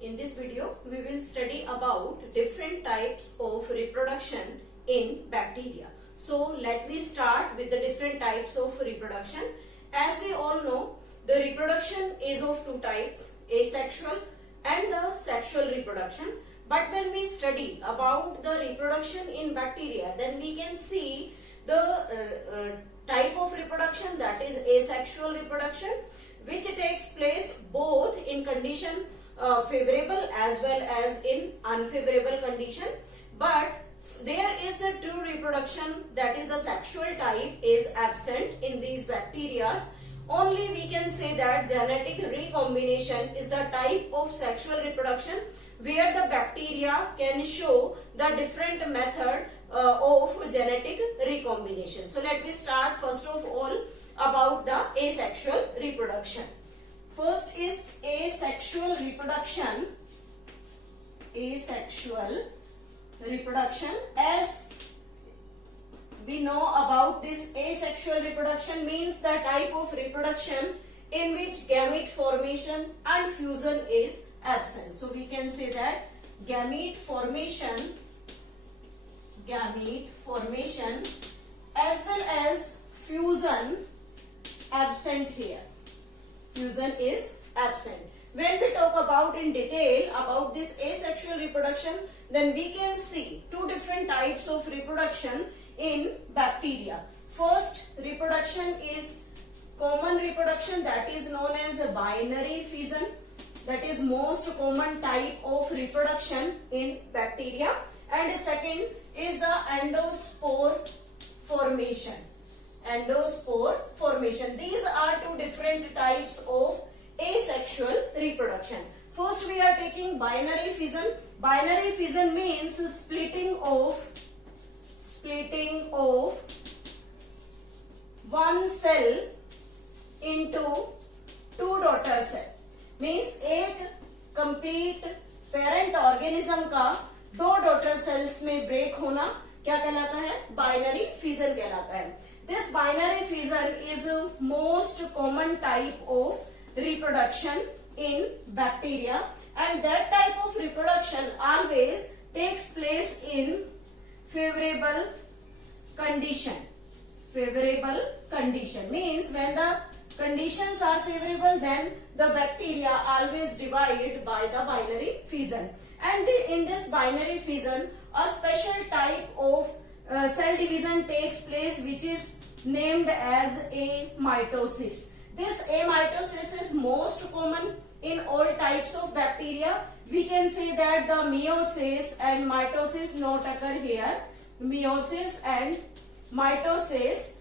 In this video, we will study about different types of reproduction in bacteria. So, let me start with the different types of reproduction. As we all know, the reproduction is of two types, asexual and the sexual reproduction. But when we study about the reproduction in bacteria, then we can see the type of reproduction, that is asexual reproduction, which takes place both in condition favorable as well as in unfavorable condition. But there is the true reproduction, that is the sexual type, is absent in these bacteria. Only we can say that genetic recombination is the type of sexual reproduction where the bacteria can show the different method of genetic recombination. So let me start first of all about the asexual reproduction. First is asexual reproduction. Asexual reproduction. As we know about this, asexual reproduction means the type of reproduction in which gamete formation and fusion is absent. So we can say that gamete formation as well as fusion absent here. Fusion is absent. When we talk about in detail about this asexual reproduction, then we can see two different types of reproduction in bacteria. First reproduction is common reproduction, that is known as the binary fission. That is most common type of reproduction in bacteria. And second is the endospore formation. Endospore formation. These are two different types of asexual reproduction. First we are taking binary fission. Binary fission means splitting of one cell into two daughter cell. Means एक complete parent organism का दो daughter cells में break होना क्या कहलाता है? Binary fission कहलाता है. This binary fission is most common type of reproduction in bacteria and that type of reproduction always takes place in favourable condition. Favorable condition means when the conditions are favorable, then the bacteria always divide by the binary fission. And in this binary fission, a special type of cell division takes place, which is named as amitosis. This amitosis is most common in all types of bacteria. We can say that the meiosis and mitosis not occur here. Meiosis and mitosis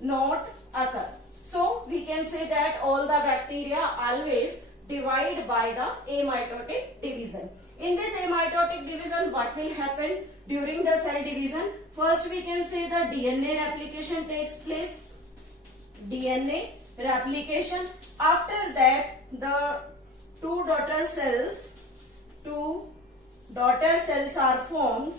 not occur. So we can say that all the bacteria always divide by the amitotic division. In this amitotic division, what will happen during the cell division? First we can say the DNA replication takes place. DNA replication. After that the two daughter cells are formed,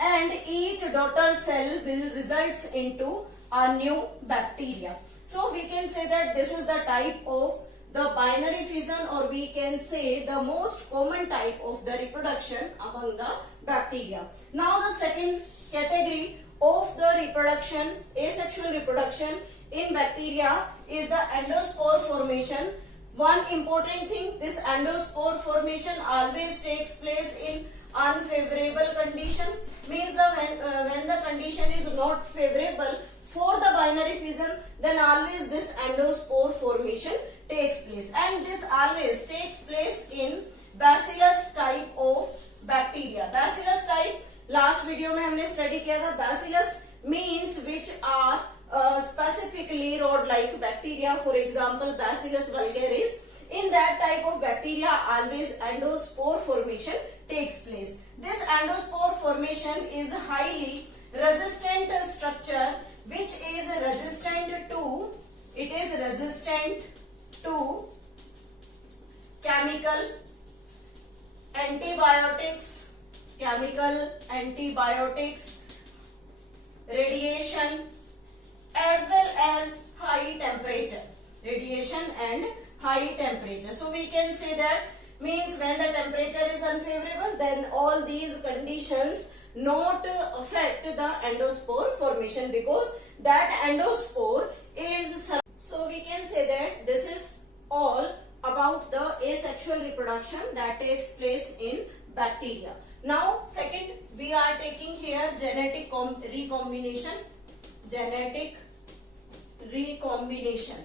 and each daughter cell will results into a new bacteria. So we can say that this is the type of the binary fission, or we can say the most common type of the reproduction among the bacteria. Now the second category of the reproduction, asexual reproduction in bacteria, is the endospore formation. One important thing, this endospore formation always takes place in unfavorable condition. Means when the condition is not favorable for the binary fission, then always this endospore formation takes place, and this always takes place in bacillus type of bacteria. Bacillus type last video में हमने study किया था. Bacillus means which are specifically rod-like bacteria. For example, Bacillus vulgaris. In that type of bacteria, always endospore formation takes place. This endospore formation is highly resistant structure, which is resistant to chemical antibiotics, radiation, as well as high temperature. So we can say that means when the temperature is unfavorable, then all these conditions not affect the endospore formation, because that endospore is, so we can say that this is all about the asexual reproduction that takes place in bacteria. Now second, we are taking here genetic recombination. Genetic recombination.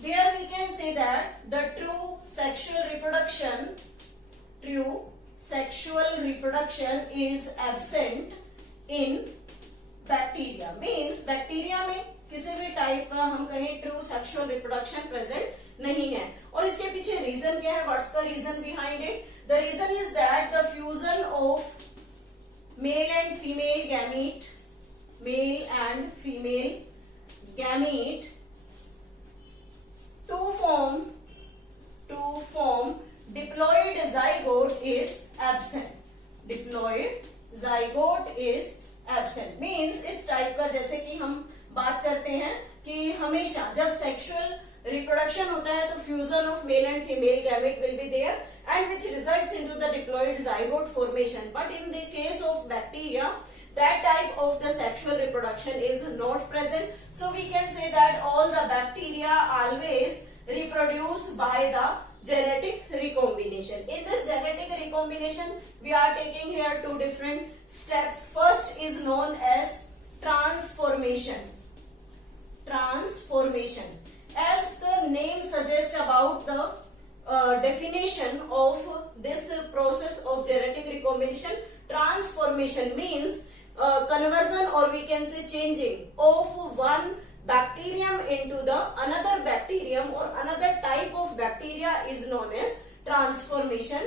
There we can say that the true sexual reproduction is absent in bacteria. Means bacteria में किसी भी type का हम कहें true sexual reproduction present नहीं है. और इसके पीछे रीजन क्या है? What's the reason behind it? The reason is that the fusion of male and female gamete to form diploid zygote is absent. Diploid zygote is absent means इस type का, जैसे कि हम बात करते हैं कि हमेशा जब सेक्सुअल रिप्रोडक्शन होता है तो fusion of male and female gamete will be there and which results into the diploid zygote formation. But in the case of bacteria, that type of the sexual reproduction is not present. So we can say that all the bacteria always reproduce by the genetic recombination. In this genetic recombination, we are taking here two different steps. First is known as transformation. Transformation. As the name suggests about the definition of this process of genetic recombination, transformation means conversion, or we can say changing of one bacterium into the another bacterium or another type of bacteria is known as transformation.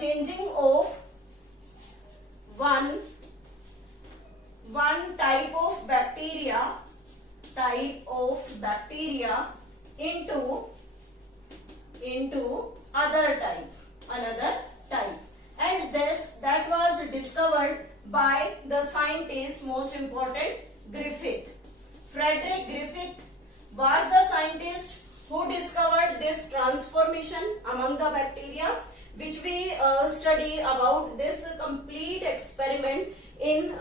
Changing of one type of bacteria into another type, and that was discovered by the scientist, most important, Griffith. Frederick Griffith was the scientist who discovered this transformation among the bacteria, which we study about this complete experiment in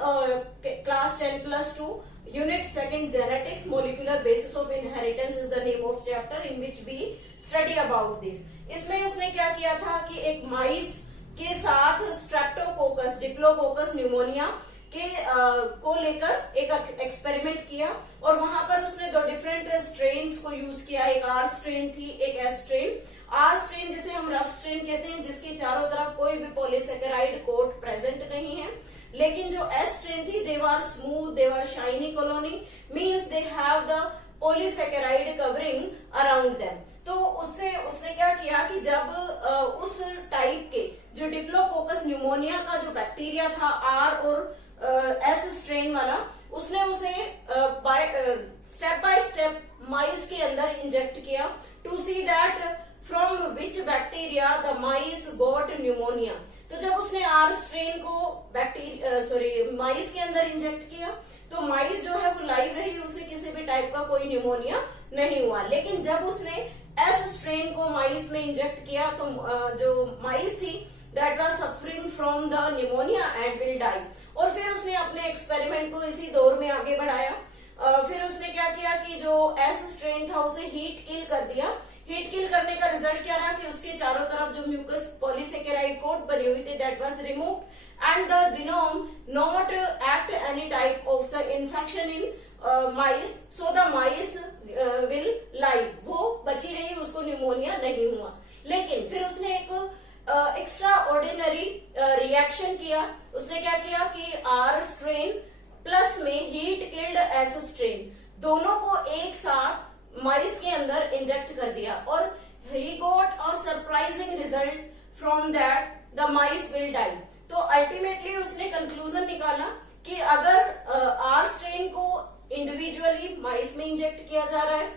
class 10 plus 2 unit 2nd genetics. Molecular basis of inheritance is the name of chapter in which we study about this. इसमें उसने क्या किया था कि एक माइस के साथ Streptococcus diplococcus pneumonia के को लेकर एक एक्सपेरिमेंट किया, और वहां पर उसने दो डिफरेंट स्ट्रेन्स को यूज किया. एक आर स्ट्रेन थी, एक एस स्ट्रेन. आर स्ट्रेन जिसे हम रफ स्ट्रेन कहते हैं, जिसकी चारों तरफ कोई भी पॉलीसेकेराइड कोट प्रेजेंट नहीं है. लेकिन जो एस स्ट्रेन थी, they were smooth, they were shiny colony, means they have the polysaccharide covering around them. तो उससे उसने क्या किया कि जब उस टाइप के जो डिप्लोकोकस न्यूमोनिया का जो बैक्टीरिया था, आर और एस स्ट्रेन वाला, उसने उसे स्टेप बाय स्टेप माइस के अंदर इंजेक्ट किया to see that from which bacteria the mice got pneumonia. तो जब उसने आर स्ट्रेन को माइस के अंदर इंजेक्ट किया तो माइस जो है वो लाइव रही, उसे किसी भी टाइप का कोई न्यूमोनिया नहीं हुआ. लेकिन जब उसने एस स्ट्रेन को माइस में इंजेक्ट किया तो जो माइस थी that was suffering from the pneumonia and will die. और फिर उसने अपने एक्सपेरिमेंट को इसी दौर में आगे बढ़ाया. फिर उसने क्या किया कि जो एस स्ट्रेन था उसे हीट किल कर दिया. हीट किल करने का रिजल्ट क्या रहा कि उसके चारों तरफ जो म्यूकस पॉलीसेकेराइड कोट बनी हुई थी that was removed, and the genome not act any type of the infection in mice, so the mice will live. वो बची रही, उसको न्यूमोनिया नहीं हुआ. लेकिन फिर उसने एक एक्स्ट्रा ऑर्डिनरी रिएक्शन किया. उसने क्या किया कि आर स्ट्रेन प्लस में हीट किल्ड एस स्ट्रेन दोनों को एक साथ माइस के अंदर इंजेक्ट कर दिया, और he got a surprising result from that the mice will die. तो अल्टीमेटली उसने कंक्लूजन निकाला कि अगर आर स्ट्रेन को इंडिविजुअली माइस में इंजेक्ट किया जा रहा है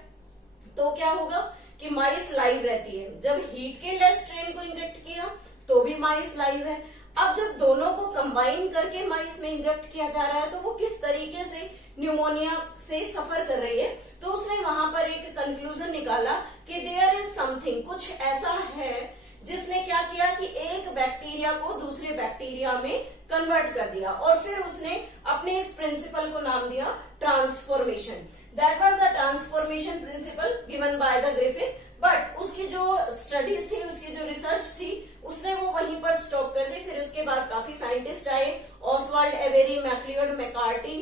तो क्या होगा कि माइस लाइव रहती है. जब हीट के लेस स्ट्रेन को इंजेक्ट किया तो भी माइस लाइव है. अब जब दोनों को कंबाइन करके माइस में इंजेक्ट किया जा रहा है तो वो किस तरीके से न्यूमोनिया से सफर कर रही है, तो उसने वहां पर एक कंक्लूजन निकाला कि देयर इज समथिंग, कुछ ऐसा है जिसने क्या किया कि एक बैक्टीरिया को दूसरे बैक्टीरिया में कन्वर्ट कर दिया, और फिर उसने अपने इस प्रिंसिपल को नाम दिया transformation. That was the transformation principle given by the Griffith. But उसकी जो स्टडीज थी, उसकी जो रिसर्च थी, उसने वो वहीं पर स्टॉप कर दी। फिर उसके बाद काफी साइंटिस्ट आए, ऑसवाल्ड एवेरी, मैक्लियोड, मैकार्टी,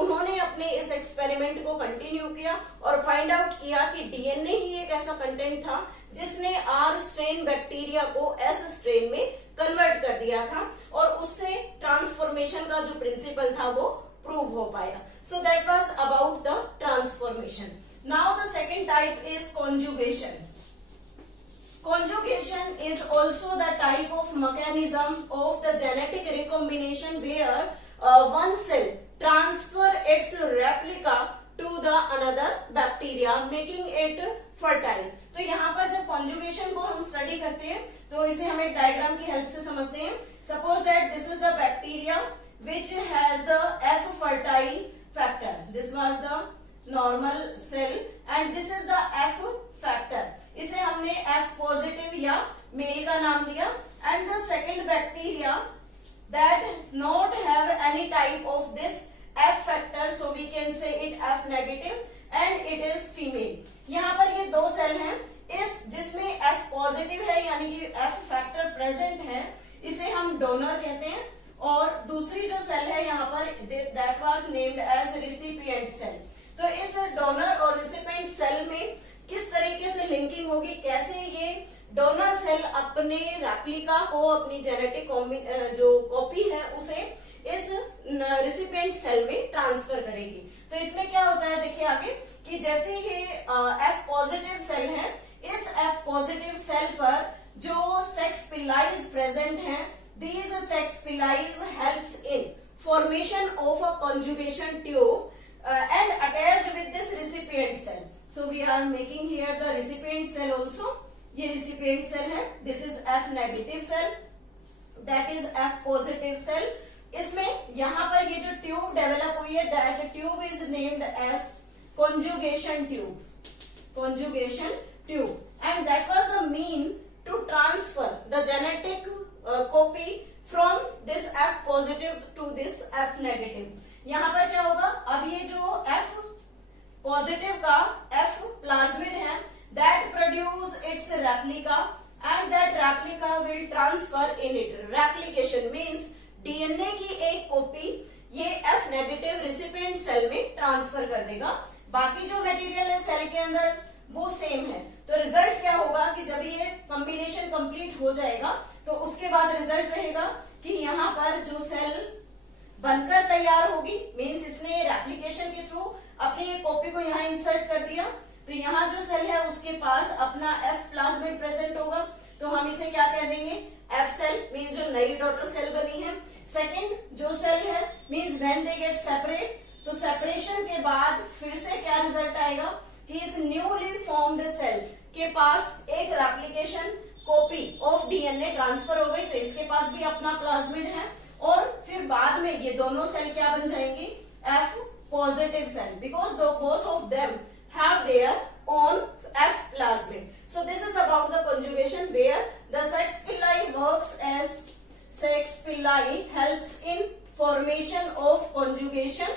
उन्होंने अपने इस एक्सपेरिमेंट को कंटिन्यू किया और फाइंड आउट किया कि डीएनए ही एक ऐसा कंटेंट था जिसने आर स्ट्रेन बैक्टीरिया को एस स्ट्रेन में कन्वर्ट कर दिया था, और उससे ट्रांसफॉर्मेशन का जो प्रिंसिपल था वो प्रूव हो पाया। So that was about the transformation. Now the second type is conjugation. Conjugation is also the type of mechanism of the genetic recombination where one cell transfer its replica to the another bacteria, making it fertile. तो यहाँ पर जब conjugation को हम study करते हैं तो इसे हम एक डायग्राम की हेल्प से समझते हैं। Suppose that this is the bacteria which has the F fertile factor. This was the normal cell and this is the F factor. इसे हमने एफ पॉजिटिव या मेल का नाम दिया। And the second bacteria that not have any type of this F factor, so we can say it F negative and it is female. यहाँ पर ये दो सेल हैं, इस जिसमें एफ पॉजिटिव है यानी कि एफ फैक्टर प्रेजेंट है, इसे हम डोनर कहते हैं, और दूसरी जो सेल है यहाँ पर that was named as recipient cell. तो इस डोनर और रिसिपिएंट सेल में किस तरीके से लिंकिंग होगी, कैसे ये डोनर सेल अपने रेप्लिका को, अपनी जेनेटिक जो कॉपी है उसे इस रिसिपिएंट सेल में ट्रांसफर करेगी। तो इसमें क्या होता है देखिए आगे कि जैसे ये एफ पॉजिटिव सेल है, इस एफ पॉजिटिव सेल पर जो सेक्स पिलाइज प्रेजेंट है, these sex pillars helps in formation of a conjugation tube and attached with this recipient cell. So we are making here the recipient cell also. ये recipient cell है, this is F negative cell, that is F positive cell. इसमें यहाँ पर ये जो tube develop हुई है, that tube is named as conjugation tube. Conjugation tube, and that was the mean to transfer the genetic copy from this F positive to this F negative. यहाँ पर क्या होगा, अब ये जो F पॉजिटिव का F प्लाज्मिड है, that produce its replica and that replica will transfer in it. Replication means DNA की एक कॉपी ये F नेगेटिव रिसिपिएंट सेल में ट्रांसफर कर देगा, बाकी जो मटेरियल है सेल के अंदर वो सेम है। तो रिजल्ट क्या होगा कि जब ये कॉम्बिनेशन कंप्लीट हो जाएगा तो उसके बाद रिजल्ट रहेगा कि यहाँ पर जो सेल बनकर तैयार होगी, मीन्स इसने रेप्लिकेशन के थ्रू अपनी एक कॉपी को यहाँ इंसर्ट कर दिया, तो यहाँ जो सेल है उसके पास अपना एफ प्लाज्मिड प्रेजेंट होगा, तो हम इसे क्या कह देंगे, एफ सेल, मीन्स जो नई डॉटर सेल बनी है। सेकेंड जो सेल है means when they get separate, तो सेपरेशन के बाद फिर से क्या रिजल्ट आएगा कि इस न्यूली फॉर्म्ड सेल के पास एक replication copy of DNA transfer हो गई, तो इसके पास भी अपना प्लाज्मिड है, और फिर बाद में ये दोनों सेल क्या बन जाएंगी, F positive cell, because both of them have their own F plasmid. So this is about the conjugation where the sex pili works as sex pili helps in formation of conjugation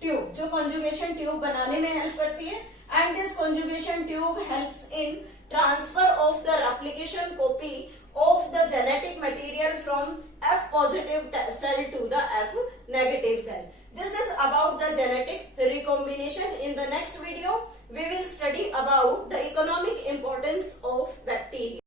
tube, जो conjugation tube बनाने में help करती है, and this conjugation tube helps in transfer of the replication copy of the genetic material from F positive cell to the F negative cell. This is about the genetic recombination. In the next video, we will study about the economic importance of bacteria.